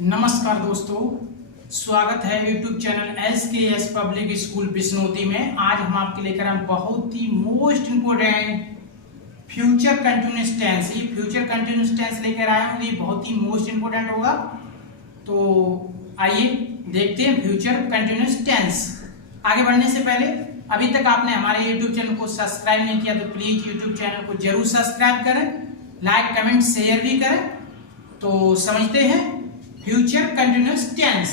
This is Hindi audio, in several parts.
नमस्कार दोस्तों, स्वागत है YouTube channel SKS public school Bisnoti में। आज हम आपके लेकर आए बहुत ही most important future continuous tense. ये फ्यूचर कंटिन्यूअस टेंस लेकर आए हैं, ये बहुत ही मोस्ट इम्पोर्टेंट होगा। तो आइए देखते हैं फ्यूचर कंटिन्यूअस टेंस। आगे बढ़ने से पहले अभी तक आपने हमारे YouTube चैनल को सब्सक्राइब नहीं किया तो प्लीज YouTube चैनल को जरूर सब्सक्राइब करें, लाइक कमेंट शेयर भी करें। तो समझते हैं फ्यूचर कंटिन्यूअस टेंस।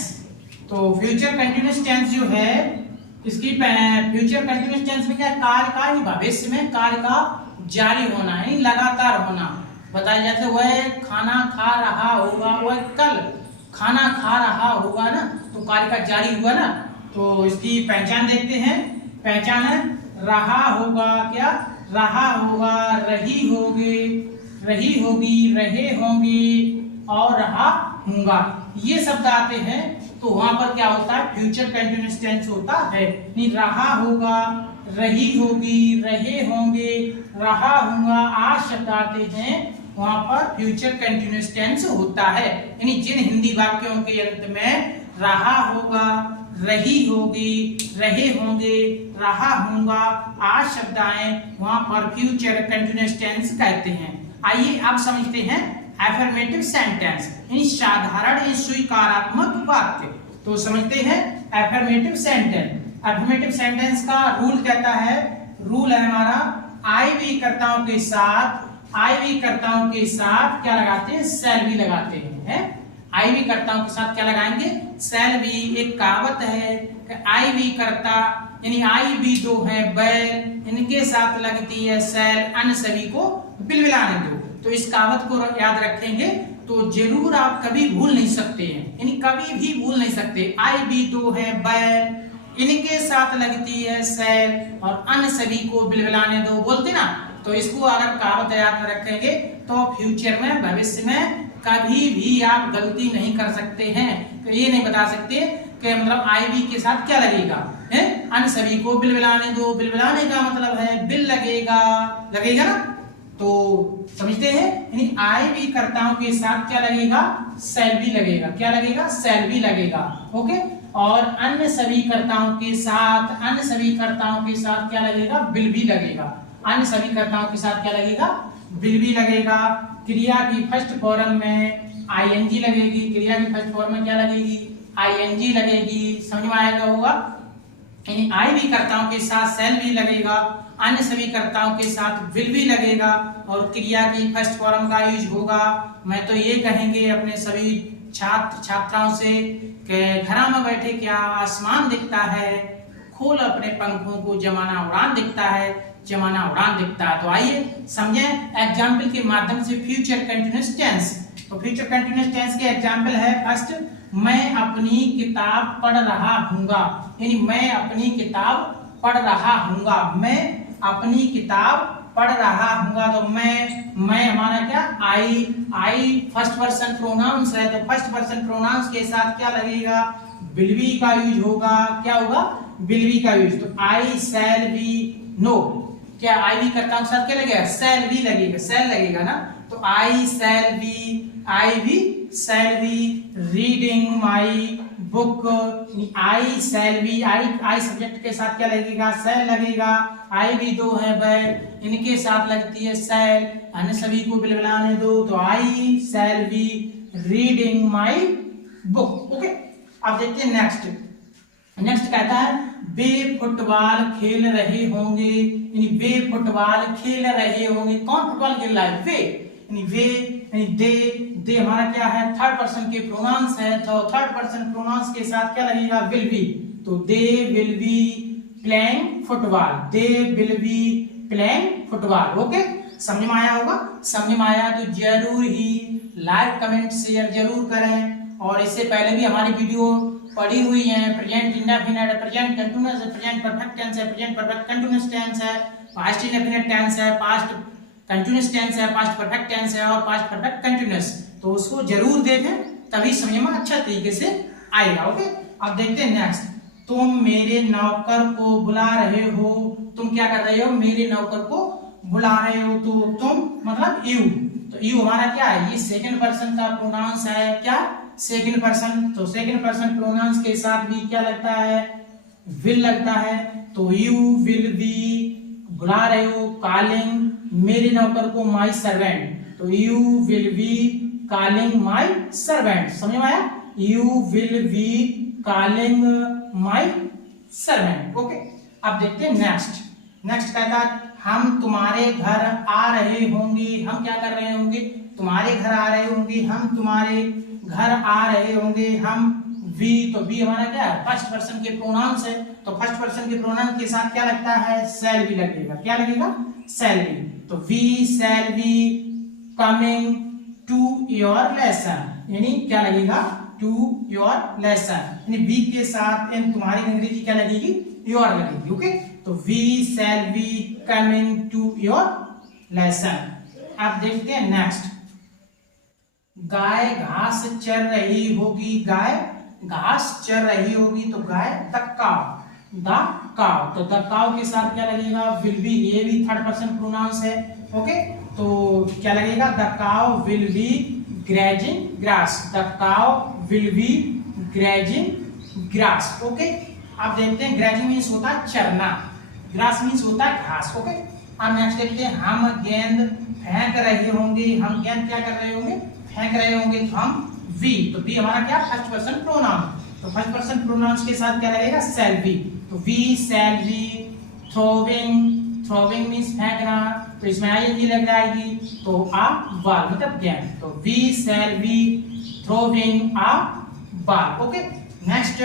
तो फ्यूचर कंटिन्यूअस टेंस जो है, इसकी फ्यूचर कंटिन्यूअस टेंस में क्या है, काल का ही भविष्य में काल का जारी होना है, लगातार होना। बताया जाता है वह खाना खा रहा होगा, वह कल खाना खा रहा होगा ना, तो काल का जारी हुआ ना। तो इसकी पहचान देखते हैं। पहचान है रहा होगा, क्या रहा होगा, रही होगी, रही होगी, रहे होंगे और रहा होगा, ये शब्द आते हैं। तो वहां पर क्या होता है, फ्यूचर कंटिन्यूअस टेंस होता है। नहीं, रहा होगा, रही होगी, रहे होंगे, रहा होगा, आज शब्द आते हैं, वहां पर फ्यूचर कंटिन्यूअस टेंस होता है। यानी जिन हिंदी वाक्यों के अंत में रहा होगा, रही होगी, रहे होंगे, रहा होगा, आज शब्द आए, वहां पर फ्यूचर कंटिन्यूअस टेंस कहते हैं। आइए अब समझते हैं एफर्मेटिव सेंटेंस, यानी साधारण स्वीकारात्मक वाक्य। तो समझते हैं एफर्मेटिव सेंटेंस। एफर्मेटिव सेंटेंस का रूल कहता है, रूल है हमारा आई भी कर्ताओं के साथ, आई भी कर्ताओं के साथ क्या लगाते हैं, शैल भी लगाते हैं। आई भी कर्ताओं के साथ क्या लगाएंगे, शैल भी। एक कहावत है कि आई भी कर्ता यानी आई भी दो है बैल, इनके साथ लगती है शैल, अन्य सभी को बिलबिलाने दो। तो इस कहावत को याद रखेंगे तो जरूर आप कभी भूल नहीं सकते हैं, यानी कभी भी भूल नहीं सकते। आई भी दो है बैल, इनके साथ लगती है शैल और अन्य सभी को बिलबिलाने दो, बोलते ना। तो इसको अगर कहावत याद में रखेंगे तो फ्यूचर में, भविष्य में कभी भी आप गलती नहीं कर सकते हैं। तो ये नहीं बता सकते कि मतलब आई भी के साथ क्या लगेगा, है अन्य सभी को बिलबिलाने दो। बिलबिलाने का मतलब है बिल लगेगा, लगेगा ना। तो समझते हैं, यानी आई भी कर्ताओं के साथ क्या लगेगा, शैल भी लगेगा। क्या लगेगा, शैल भी लगेगा। ओके। और अन्य सभी कर्ताओं के साथ, अन्य सभी कर्ताओं के साथ क्या लगेगा, बिल भी लगेगा। अन्य सभी कर्ताओं के साथ क्या लगेगा, बिल भी लगेगा। क्रिया की फर्स्ट फॉर्म में आईएनजी लगेगी। क्रिया की फर्स्ट फॉर्म में क्या लगेगी, आईएनजी लगेगी। समझ में आएगा होगा, यानी आई भी कर्ताओं के साथ शैल भी लगेगा, अन्य सभी कर्ताओं के साथ विल भी लगेगा और क्रिया की फर्स्ट फॉर्म का यूज होगा। मैं तो ये कहेंगे अपने सभी छात्र छात्राओं से कि घर में बैठे क्या आसमान दिखता है, खोल अपने पंखों को, जमाना उड़ान दिखता है, जमाना उड़ान दिखता है। तो आइए समझें एग्जाम्पल के माध्यम से फ्यूचर कंटिन्यूअस टेंस। तो फ्यूचर कंटिन्यूअस टेंस के एग्जाम्पल है, फर्स्ट मैं अपनी किताब पढ़ रहा हूँगा, यानी मैं अपनी किताब पढ़ रहा हूँगा, मैं अपनी किताब पढ़ रहा हूँगा। तो मैं हमारा क्या, आई फर्स्ट पर्सन प्रोनाउंस है, तो फर्स्ट पर्सन प्रोनाउंस के साथ क्या लगेगा, विल बी का यूज होगा। क्या होगा, विल बी का यूज। तो आई शैल बी, नो क्या आई भी करता हूं, साथ क्या लगेगा, शैल बी लगेगा, शैल लगेगा ना। तो I shall be reading my book. I shall be, I subject के साथ क्या लगेगा, शैल लगेगा। आई भी दो है बैल, इनके साथ लगती है शैल, अन्य सभी को बिलबिलाने दो। तो I shall be reading my book. Okay. अब देखते हैं नेक्स्ट। नेक्स्ट कहता है वे फुटबॉल खेल रहे होंगे, यानी वे फुटबॉल खेल रहे होंगे। कौन फुटबॉल खेल रहा है, वे, यानी वे, यानी दे हमारा क्या है, थर्ड पर्सन के प्रोनाउंस है। तो थर्ड पर्सन प्रोनाउंस के साथ क्या लगेगा, विल बी। तो they will be playing football, they will be playing football. Okay, समझ में आया होगा। समझ में आया तो जरूर ही लाइक कमेंट शेयर जरूर करें। और इससे पहले भी हमारी वीडियो पढ़ी हुई है, present indefinite, present continuous, present perfect tense है, प्रेजेंट परफेक्ट कंटीन्यूअस टेंस है, पास्ट इंडेफिनिट टेंस है, पास्ट कंटीन्यूअस टेंस है, पास्ट परफेक्ट टेंस है और पास्ट परफेक्ट कंटीन्यूअस। तो उसको जरूर देखें, तभी समझ में अच्छा तरीके से आएगा। ओके। अब देखते हैं नेक्स्ट। तुम मेरे नौकर को बुला रहे हो, तुम क्या कर रहे हो, मेरे नौकर को बुला रहे हो। तो तुम मतलब यू, तो यू हमारा क्या है, ये सेकंड पर्सन का प्रोनाउंस है, क्या सेकंड पर्सन, तो सेकंड पर्सन प्रोनाउंस के साथ भी क्या लगता है, विल लगता है। तो यू विल बी बुला रहे हो, कॉलिंग मेरे नौकर को माय सर्वेंट, तो you will be calling my servant, समझ में आया, you will be calling my servant. Okay, अब देखते हैं नेक्स्ट कहता है हम तुम्हारे घर आ रहे होंगे, हम क्या कर रहे होंगे, तुम्हारे घर आ रहे होंगे, हम तुम्हारे घर आ रहे होंगे, हम वी, तो वी हमारा क्या है, फर्स्ट पर्सन के प्रोनाउंस है, तो फर्स्ट पर्सन के प्रोनाउन के साथ क्या लगता है, शैल बी लगेगा, क्या लगेगा, शैल बी, तो we shall be coming to your lesson, यानी क्या लगेगा, टू योर लेसन, यानी बी के साथ इन तुम्हारी अंग्रेजी क्या लगेगी, योर लगेगी। ओके, तो we shall be coming to your lesson. अब देखते हैं नेक्स्ट, गाय घास चर रही होगी, गाय घास चर रही होगी, तो गाय द काव, तो द काव के साथ क्या लगेगा, विल बी, ये भी थर्ड पर्सन प्रोनाउंस है। ओके, तो क्या लगेगा, the cow will be grazing grass, the cow will be grazing grass. Okay, अब देखते हैं ग्रेजिंग मीन्स होता है चरना, ग्रास मीन्स होता है घास। ओके, अब नेक्स्ट देखते हैं हम गेंद फेंक रहे होंगे, हम गेंद क्या कर रहे होंगे, फेंक रहे होंगे, तो हम वी, तो वी हमारा क्या, फर्स्ट पर्सन प्रोनाउन, तो फर्स्ट पर्सन प्रोनाउंस के साथ क्या लगेगा, शैल बी, तो we shall be throwing means फेंकना, तो इसमें आईएनजी लग जाएगी, तो आ बॉल मतलब गेंद, तो we shall be throwing a ball. Okay, next